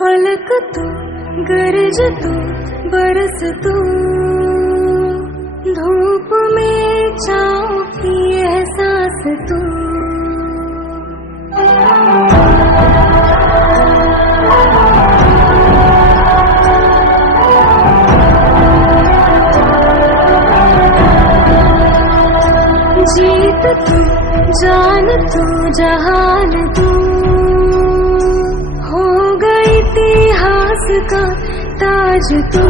फलक तू, गरज तू, बरस तू, धूप में छाँव की एहसास तू। जीत तू, जान तू, जहान तू, हो गई इतिहास का ताज तू।